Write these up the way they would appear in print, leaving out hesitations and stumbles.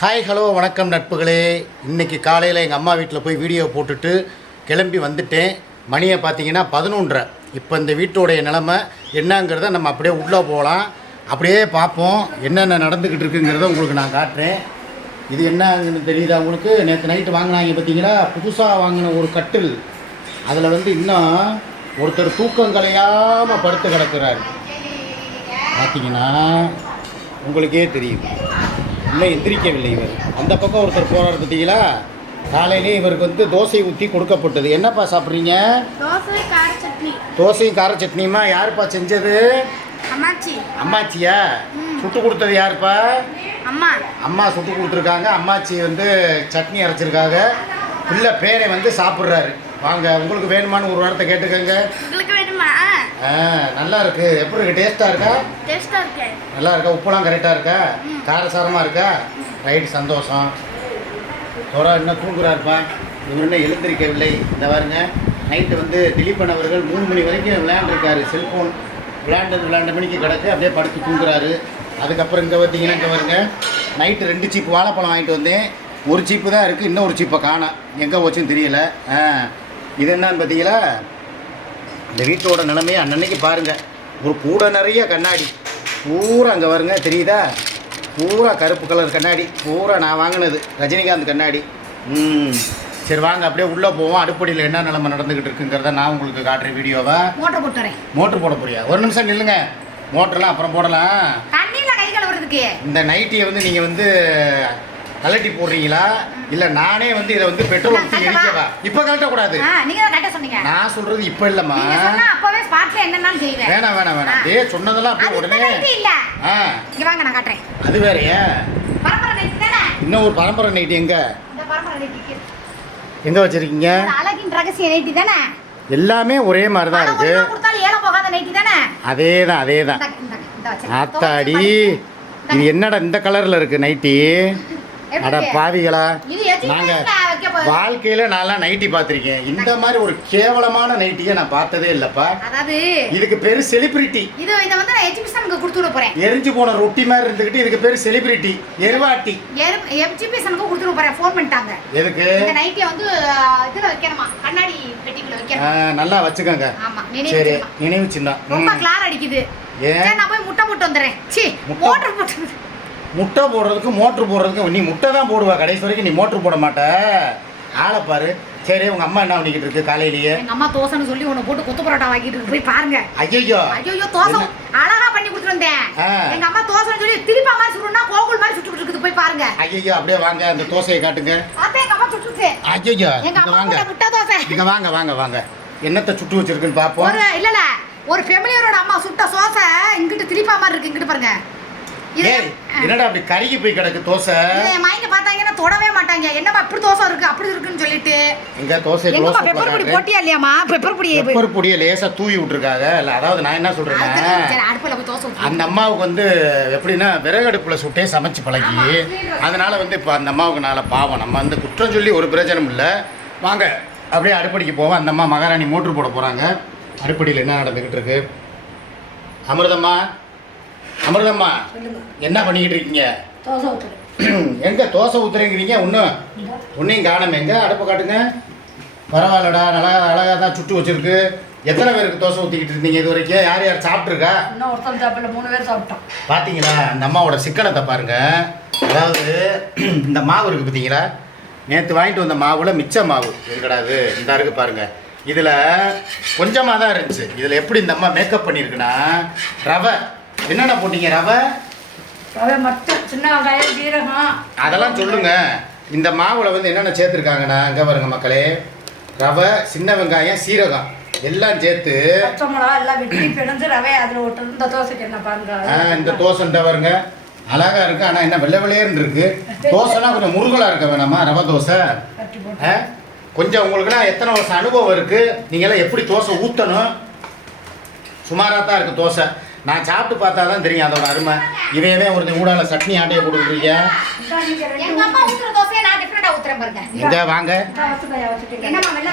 Hi hello வணக்கம் நட்புகளே. இன்றைக்கி காலையில் எங்கள் அம்மா வீட்டில் போய் வீடியோ போட்டுட்டு கிளம்பி வந்துட்டேன். மணியை பார்த்தீங்கன்னா 11:30. இப்போ இந்த வீட்டோடைய நிலமை என்னங்கிறத நம்ம அப்படியே உள்ளே போகலாம், அப்படியே பார்ப்போம் என்னென்ன நடந்துக்கிட்டு இருக்குங்கிறத உங்களுக்கு நான் காட்டுறேன். இது என்னன்னு தெரியுதா உங்களுக்கு? நேற்று நைட்டு வாங்கினாங்க பார்த்தீங்களா, புதுசாக வாங்கின ஒரு கட்டில். அதில் இன்னும் ஒருத்தர் தூக்கம் கலையாமல் படுத்து கிடக்கிறார். பார்த்தீங்கன்னா உங்களுக்கே தெரியும், இல்லை எந்திரிக்கவில்லை இவர். அந்த பக்கம் ஒருத்தர் போகிறார் பார்த்தீங்களா. காலையிலே இவருக்கு தோசை ஊற்றி கொடுக்கப்பட்டது. என்னப்பா சாப்பிட்றீங்க? தோசையும் கார சட்னியுமா? யாருப்பா செஞ்சது? அம்மாச்சியா? சுட்டு கொடுத்தது யாருப்பா? அம்மா சுட்டு கொடுத்துருக்காங்க. அம்மாச்சி சட்னி அரைச்சிருக்காங்க. பிள்ளை பேரை சாப்பிட்றாரு. வாங்க, உங்களுக்கு வேணுமான்னு ஒரு வாரத்தை கேட்டுக்கங்க. நல்லா இருக்கு. எப்படி இருக்கு? டேஸ்ட்டாக இருக்கா? நல்லா இருக்கா? உப்புலாம் கரெக்டாக இருக்கா? காரசாரமாக இருக்கா? ரைட், சந்தோஷம். தோரா இன்னும் தூங்குறாருப்பா. இவர் இன்னும் எழுந்திருக்கவில்லை. இந்த பாருங்க, நைட்டு திலீபன் அவர்கள் 3 மணி வரைக்கும் விளையாண்டுருக்காரு. செல்ஃபோன் விளையாண்ட மணிக்கு கிடக்கு, அப்படியே படுத்து தூங்குறாரு. அதுக்கப்புறம் இங்கே பார்த்தீங்கன்னா, இங்கே பாருங்க, நைட்டு 2 சீப்பு வாழைப்பழம் வாங்கிட்டு வந்தேன். ஒரு சீப்பு தான் இருக்குது, இன்னும் ஒரு சீப்பை காணோம். எங்கே போச்சுன்னு தெரியல. இது என்னன்னு பார்த்தீங்களா, இந்த வீட்டோட நிலைமையை அன்னன்னைக்கு பாருங்கள். ஒரு கூட நிறைய கண்ணாடி பூரா அங்கே வருங்க, தெரியுதா? பூரா கருப்பு கலர் கண்ணாடி, பூரா நான் வாங்கினது ரஜினிகாந்த் கண்ணாடி. சரி வாங்க, அப்படியே உள்ளே போவோம். அடுப்படியில் என்ன நிலைமை நடந்துக்கிட்டு இருக்குங்கிறத நான் உங்களுக்கு காட்டுறேன். வீடியோவை மோட்டர் போட போறியா? ஒரு நிமிஷம் நில்லுங்க. மோட்டர்லாம் அப்புறம் போடலாம். இந்த நைட்டியை நீங்கள் கலட்டி போடுறீங்களா, இல்லை நானே இதை பெட்ரோல் ஊற்றி எரிக்கவா? இப்போ கலட்டக்கூடாது. நான் சொல்றது இப்போ இல்லைம்மா. வேணாம். சொன்னதெல்லாம் அப்படியே உடனே. அது வேறையா? இன்னும் ஒரு பரம்பரை நைட்டி எங்க வச்சிருக்கீங்க? எல்லாமே ஒரே மாதிரி தான் இருக்கு. அதேதான். ஆத்தாடி, இது என்னடா இந்த கலர்ல இருக்கு நைட்டி? அட பாவிகளா, நாங்கள் வாழ்க்கையில் நான்லாம் நைட்டி பார்த்துருக்கேன். இந்த மாதிரி ஒரு கேவலமான நைட்டியை நான் பார்த்ததே இல்லைப்பா. இதுக்கு பேர் செலிபிரிட்டி. எரிஞ்சு போன ரொட்டி மாதிரி இருந்துக்கிட்டு இதுக்கு பேர் செலிபிரிட்டி. எருவாட்டி. எதுக்கு? நல்லா வச்சுக்கோங்க. சரி, நினைவு சின்னம். முட்டை போடுறதுக்கு மோட்ரு போடுறதுக்கு நீ முட்டை தான் போடுவா. கடைசி வரைக்கும் நீ மோட்ரு போட மாட்ட. ஆளை பாரு. சரி, உங்க அம்மா என்ன பண்ணிக்கிட்டு இருக்கு காலையிலேயே? எங்க அம்மா தோசைன்னு சொல்லி உன்னை போட்டு கொத்து பரோட்டா வாங்கிட்டு இருக்கு, போய் பாருங்க. ஐயோ தோசை அழகா பண்ணி கொடுத்துட்டு வந்தேன். எங்க அம்மா தோசைன்னு சொல்லி திருப்பா மாதிரி சுடுனா கோகுல் மாதிரி சுட்டு இருக்குது, போய் பாருங்க. ஐயோ, அப்படியே வாங்க, அந்த தோசையை காட்டுங்க. அதே எங்க அம்மா சுட்டுச்சு. ஐயோ, எங்க அம்மா முட்டை தோசை. இங்க வாங்க. என்னத்தை சுட்டு வச்சிருக்குன்னு பாப்போம். இல்ல ஒரு ஃபேமிலியோட அம்மா சுட்ட தோசை இங்கிட்டு திருப்பா மாதிரி இருக்கு. இங்கிட்டு பாருங்க. என்னடா அப்படி கருகி போய் கிடக்கு தோசை? மைங்க பார்த்தாங்கன்னா தொடவே மாட்டாங்க. என்னப்பா இப்படி தோசை இருக்கு அப்படி இருக்குன்னு சொல்லிட்டு. எங்க தோசை பெப்பர் பொடி போட்டியா இல்லையாமா? பெப்பர் பொடியை லேசா தூவி விட்டுருக்காங்க. இல்ல, அதாவது நான் என்ன சொல்றேன்னா, அந்த அம்மாவுக்கு எப்படின்னா விறகடுப்புல சுட்டே சமைச்சு பழகி, அதனால இப்போ அந்த அம்மாவுக்கு நாளை பாவம். நம்ம குற்றம் சொல்லி ஒரு பிரயோஜனம் இல்லை. வாங்க, அப்படியே அடுப்படிக்கு போவோம். அந்த அம்மா மகாராணி மோட்ரு போட போறாங்க. அடுப்படியில் என்ன நடந்துகிட்டு இருக்கு? அமிர்தம்மா என்ன பண்ணிக்கிட்டு இருக்கீங்க? எங்க தோசை ஊத்துறீங்கிறீங்க? ஒன்றையும் காணாம. எங்க அடுப்பை காட்டுங்க. பரவாயில்லடா, அழகா தான் சுட்டு வச்சிருக்கு. எத்தனை பேருக்கு தோசை ஊற்றிக்கிட்டு இருந்தீங்க இது வரைக்கும்? யார் சாப்பிட்ருக்கா? பார்த்தீங்களா இந்த அம்மாவோட சிக்கனத்தை பாருங்க. அதாவது இந்த மாவு இருக்குது பார்த்தீங்களா, நேற்று வாங்கிட்டு வந்த மாவில் மிச்ச மாவு இருக்கடாது இந்த இருக்கு பாருங்க. இதில் கொஞ்சமாக தான் இருந்துச்சு. இதில் எப்படி இந்த அம்மா மேக்கப் பண்ணியிருக்குன்னா, ரவை என்னென்ன போட்டீங்க? ரவை மட்டும், சின்ன வெங்காயம், ஜீரகம், அதெல்லாம் சொல்லுங்க. இந்த மாவில் என்னென்ன சேர்த்துருக்காங்கன்னா, இங்கே பாருங்க மக்களே, ரவை, சின்ன வெங்காயம், சீரகம் எல்லாம் சேர்த்து பச்சை மிளகா எல்லாம் வெட்டி பிணைஞ்சு ரவை அதில் ஓட்டு. இந்த தோசைக்கு என்ன பாருங்க. இந்த தோசைன்ற பாருங்க அழகா இருக்கு. ஆனால் என்ன வெள்ளை வெள்ளையர்னு இருக்கு. தோசைனா கொஞ்சம் முருகலாக இருக்க வேணாமா? ரவை தோசை கொஞ்சம் உங்களுக்குலாம் எத்தனை வருஷம் அனுபவம் இருக்குது? நீங்கள்லாம் எப்படி தோசை ஊற்றணும்? சுமாராக தான் இருக்குது தோசை. நான் சாப்பிட்டு பார்த்தா தான் தெரியும் அதோட அருமை. இதையவே ஒருத்தர் ஊடால சட்னி ஆட்டையை கொடுக்குறீங்க. எங்க அம்மா ஊத்துற தோசையை நான் டிஃபரெண்டா ஊத்துறேன் பாருங்க. எங்க வாங்க. என்னம்மா வெள்ள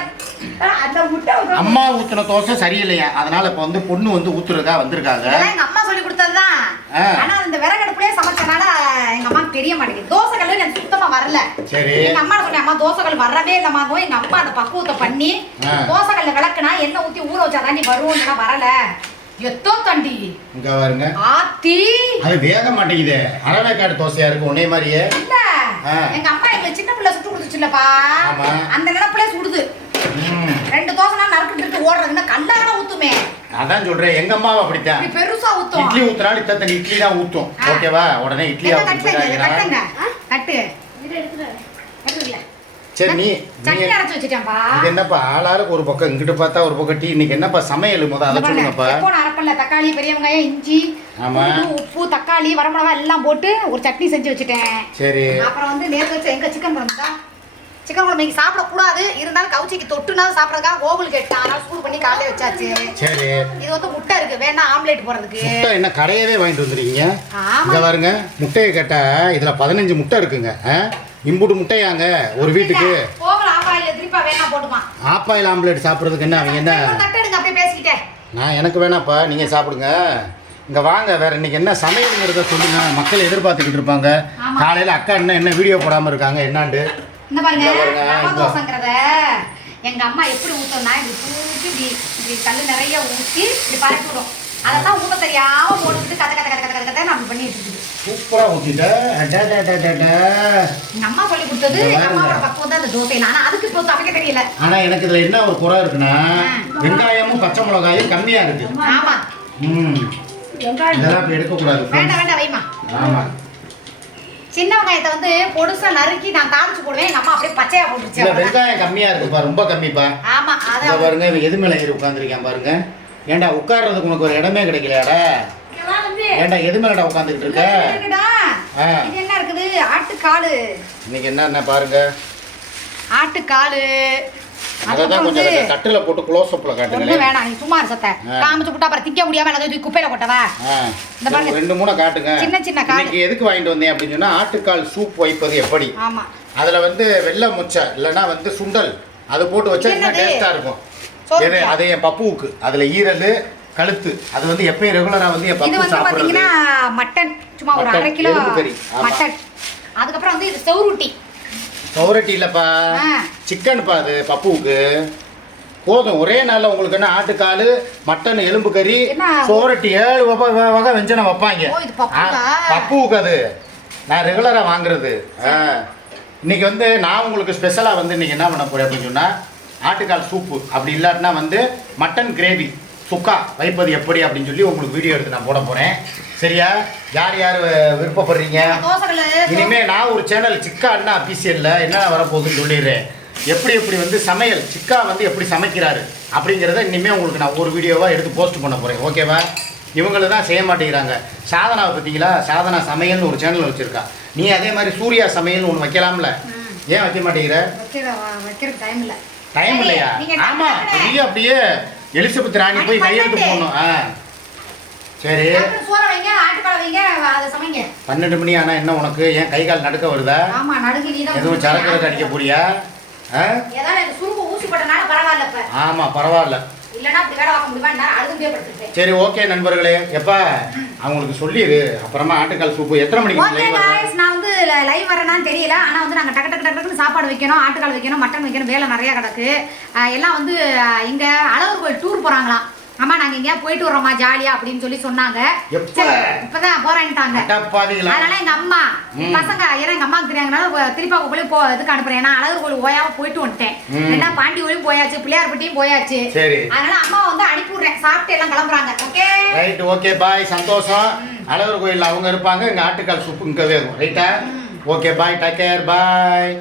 அந்த முட்டை அம்மா ஊத்துன தோசை சரியில்லையா, அதனால இப்ப வந்து பொண்ணு வந்து ஊத்துறதா வந்திருக்காங்க. இதெல்லாம் எங்க அம்மா சொல்லி கொடுத்ததுதான். ஆனா இந்த விறகடுப்புலயே சமைச்சனால எங்க அம்மாக்கு தெரிய மாட்டேங்குது. தோசைகள் எனக்கு சுத்தமா வரல. சரி. எங்க அம்மா சொன்னேன், அம்மா தோசைகள் வரவே இல்லம்மா. எங்க அம்மா அந்த பக்குவத்தை பண்ணி தோசைகள்ல விளக்குனா எண்ணெய் ஊத்தி ஊற வச்சா தாண்டி வரும், வரல. எத்தோ தண்டி இங்க பாருங்க. ஆத்தி அது வேக மாட்டேங்குது. அரவேக்காடு தோசையா இருக்கு உன்னை மாதிரியே. இல்ல எங்க அம்மா எங்க சின்ன பிள்ளை சுட்டு கொடுத்துச்சுல்லப்பா, அந்த நிலப்புல சுடுது. 2 தோசைனா நறுக்கிட்டு ஓடுறதுன்னா கல்லான ஊத்துமே. அதான் சொல்றேன், எங்க அம்மாவை அப்படித்தான். பெருசா ஊத்தும். இட்லி ஊத்துறாலும் இத்தனை இட்லி தான் ஊத்தும். ஓகேவா? உடனே இட்லி கட்டு சரி. நீ சட்னி அரைச்சு வச்சிட்டேன்பா. இது என்னப்பா ஆளாளுக்கு ஒரு பக்கம் இங்கிட்டு பார்த்தா ஒரு பக்கம் டீ. இன்னைக்கு என்னப்பா சமையல் முத அதை சொல்லுங்கப்பா. எப்போ அரைப்பல்ல தக்காளி, பெரிய வெங்காயம், இஞ்சி, உப்பு, தக்காளி, வரமிளகா எல்லாம் போட்டு ஒரு சட்னி செஞ்சு வச்சுட்டேன். சரி. அப்புறம் வந்து நேற்று வச்ச எங்க சிக்கன் குழம்பு தான். சிக்கன் குழம்பு இன்னைக்கு சாப்பிடக்கூடாது, இருந்தாலும் கவுச்சிக்கு தொட்டுனாலும் சாப்பிட்றதுக்காக ஓவல் கேட்டான். அதனால சூடு பண்ணி காலையில வச்சாச்சு. சரி. இது வந்து முட்டை இருக்கு, வேணா ஆம்லேட் போடுறதுக்கு. முட்டை என்ன கடையவே வாங்கிட்டு வந்துருக்கீங்க? இங்க பாருங்க, முட்டையை கேட்டா இதுல 15 முட்டை இருக்குங்க. இம்புட்டு முட்டையாங்க ஒரு வீட்டுக்கு. ஓவல் ஆப்பாயில திருப்பா வேணா போட்டுமா. ஆப்பாயில் ஆம்லேட் சாப்பிட்றதுக்கு என்ன அவங்க என்ன? கட்டடுங்க அப்படியே பேசிக்கிட்டேன். நான் எனக்கு வேணாப்பா, நீங்க சாப்பிடுங்க. இங்க வாங்க, வேற இன்னைக்கு என்ன சமையலுங்கிறத சொல்லுங்க. மக்கள் எதிர்பார்த்துக்கிட்டு இருப்பாங்க. காலையில அக்கா என்ன வீடியோ போடாம இருக்காங்க என்னாண்டு. இந்த பாருங்க, ரவா தோசைங்கிறத எங்க அம்மா எப்படி ஊத்தோம்னா இப்படி கல்லு நிறைய ஊற்றி இப்படி பரப்பி விடும். அதைத்தான் ஊத்த தெரியாம போட்டுக்கிட்டு கதை கதை கதை கதை கதை நம்ம பண்ணிட்டு இருக்குது. சூப்பரா ஊத்திட்ட. எங்க அம்மா சொல்லி கொடுத்தது, எங்க அம்மாவோட பக்குவம் தான் இந்த தோசை. ஆனா அதுக்கு இப்போ சமைக்க தெரியல. ஆனா எனக்கு இதுல என்ன ஒரு குறை இருக்குன்னா, வெங்காயமும் பச்சை மிளகாயும் கம்மியா இருக்கு. ஆமா. இதெல்லாம் எடுக்க கூடாது. வேண்டாம் வேண்டாம் வைமா. ஆமா. சின்ன வெங்காயத்தை வந்து பொடுசா நறுக்கி நான் தாளிச்சு போடுவேன். எங்க அம்மா அப்படியே பச்சையா போட்டுருச்சு. இந்த வெங்காயம் கம்மியா இருக்குப்பா, ரொம்ப கம்மிப்பா. ஆமா. அத பாருங்க, இவன் எது மேல ஏறி உட்கார்ந்திருக்கான் பாருங்க. ஏண்டா உட்கார்றதுக்கு உனக்கு ஒரு இடமே கிடைக்கலையாடா? ஏண்டா எது மேலடா உட்கார்ந்துட்டு இருக்க? இது என்ன இருக்குது? ஆட்டுக்காலு. இன்னைக்கு என்ன பாருங்க, ஆட்டுக்காலு. அததான் கொஞ்சம் கட்டுல போட்டு க்ளோஸ் அப்ல காட்டுங்க. ஒண்ணு வேணாம், நீ சும்மா சத்த காமிச்சு போட்டா அப்புறம் திக்க முடியாம எல்லாத்தையும் தூக்கி குப்பையில போட்டவா. இந்த பாருங்க 2-3 காட்டுங்க. சின்ன சின்ன கால். இன்னைக்கு எதுக்கு வாங்கிட்டு வந்தேன் அப்படின்னு சொன்னா, ஆட்டுக்கால் சூப் வைப்பது எப்படி. ஆமா. அதுல வந்து வெள்ளை முச்சை இல்லனா வந்து சுண்டல் அது போட்டு வச்சா இன்னும் டேஸ்டா இருக்கும். அது என் பப்புவுக்கு. அதுல ஈரல், கழுத்து, அது வந்து எப்பயும் ரெகுலரா வந்து என் பப்பு சாப்பிடுறது. பாத்தீங்கன்னா மட்டன் சும்மா ஒரு 1/2 கிலோ மட்டன். அதுக்கப்புறம் வந்து இது செவுருட்டி. செவுருட்டி இல்லப்பா, சிக்கன்ப்பா. அது பப்புவுக்கு போதும். ஒரே நாள்ல உங்களுக்கு என்ன ஆட்டுக்கால், மட்டன், எலும்பு கறி, செவுருட்டி 7 வகை வெஞ்சனம் வைப்பாங்க. பப்புவுக்கு அது நான் ரெகுலரா வாங்குறது. இன்னைக்கு வந்து நான் உங்களுக்கு ஸ்பெஷலா வந்து இன்னைக்கு என்ன பண்ண போறேன் அப்படின்னு சொன்னா, ஆட்டுக்கால் சூப்பு. அப்படி இல்லாட்டினா வந்து மட்டன் கிரேவி சுக்கா வைப்பது எப்படி அப்படின்னு சொல்லி உங்களுக்கு வீடியோ எடுத்து நான் போட போறேன். சரியா? யார் யார் விருப்பப்படுறீங்க? இனிமே நான் ஒரு சேனல் சிக்கா அண்ணா அபிஷியல்ல என்ன வரப்போகுதுன்னு சொல்லிடுறேன். எப்படி வந்து சமையல் சிக்கா வந்து எப்படி சமைக்கிறாரு அப்படிங்கிறத இனிமேல் உங்களுக்கு நான் ஒரு வீடியோவாக எடுத்து போஸ்ட் பண்ண போகிறேன். ஓகேவா? இவங்கள தான் செய்ய மாட்டேங்கிறாங்க. சாதனாவை பார்த்தீங்களா? சாதனா சமையல்னு ஒரு சேனல் வச்சுருக்கா. நீ அதே மாதிரி சூர்யா சமையல்னு ஒன்று வைக்கலாம்ல, ஏன் வைக்க மாட்டேங்கிற? டைம் இல்லையா? ஆமாம், நீ அப்படியே எலிசபெத் ராணி போய் கையெழுத்து போகணும். சரி, 12 மணி ஆனா என்ன உனக்கு? ஏன் கை கால் நடுக்க வருதா? எதுவும் சரக்கு அடிக்க போறியா? ஆமா, பரவாயில்ல. சரி, ஓகே நண்பர்களே. எப்பா அவங்களுக்கு சொல்லிடு, அப்புறமா ஆட்டுக்கால் சூப்பு எத்தனை மணிக்கு நான் வந்து லைவ் வரேனான்னு தெரியல. ஆனா வந்து நாங்க டக்கு டக்கு டக்குன்னு சாப்பாடு வைக்கணும், ஆட்டுக்கால் வைக்கணும், மட்டன் வைக்கணும், வேலை நிறைய கிடக்கு. எல்லாம் வந்து இங்க அழகர் கோயில் டூர் போறாங்களாம். அம்மா நாங்க எங்கேயா போயிட்டு வரோமா ஜாலியா அப்படின்னு சொல்லி சொன்னாங்க. இப்பதான் போறேன்ட்டாங்க. அதனால எங்க அம்மா பசங்க ஏன்னா எங்க அம்மாவுக்கு தெரியாங்கனால திருப்பா கோயிலும் இதுக்கு அனுப்புறேன். ஏன்னா அழகர் கோயில் ஓயாம போயிட்டு வந்துட்டேன். ரெண்டா பாண்டி கோயிலும் போயாச்சு, பிள்ளையார்பட்டியும் போயாச்சு. அதனால அம்மா வந்து அனுப்பி விடுறேன், சாப்பிட்டு எல்லாம் கிளம்புறாங்க. ஓகே ரைட், ஓகே பாய், சந்தோஷம். அழகர் கோயில் அவங்க இருப்பாங்க, இங்க ஆட்டுக்கால் சூப்பு இங்க வேகும். ரைட்டா? ஓகே பாய், டேக் கேர், பாய்.